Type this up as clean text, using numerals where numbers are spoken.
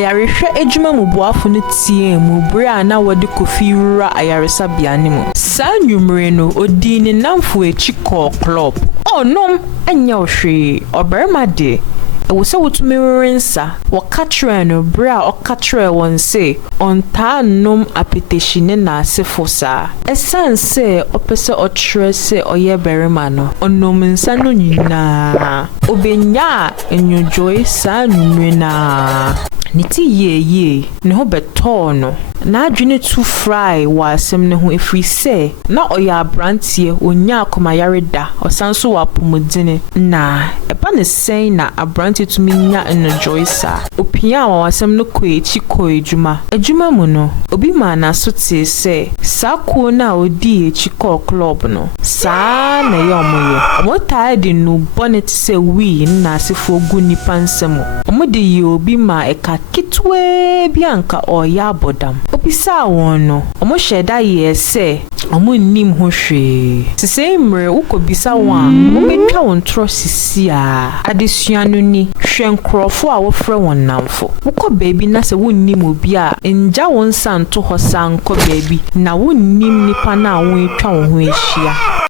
ayarehwe ejuma mubuafo no tie mu bra na wode kofi wura ayaresabia ne mu saa nwumre no odi ne namfo echi club onom anya ohwe oberma de ewo se wotumirensa wakatre no bra okatre won se onta nom apeteshine na asefo saa esanse opese otre se oye berima no onom nsa no nyina obenya enyojoy saa nwumre na niti ye ne ho beto no na adwene tu fry wa asem ne ho efri se na oya abrantie onya akomayareda osanso wa pomodine na eba ne sen na abrantie tu minya enjoy sa opia wa asem no ko echi ko ejuma mu no obi ma na so tie se sako na odi echi ko club no sa na ye omotaa di no bonnet se wi na asefo gu nipa nsemo omodi ye obi ma eka kitwe bianka oya abodam obisa won no omo sheda ye se omo nnim ho hwe sese mre ukobisa won obetwa won tro sisi a adesua no ni hwenkrofo a wo frɛ won namfo ukọ baabi na se wonnim obi a nja won santo ho sanko baabi na wonnim nipa na won etwa won ho ehia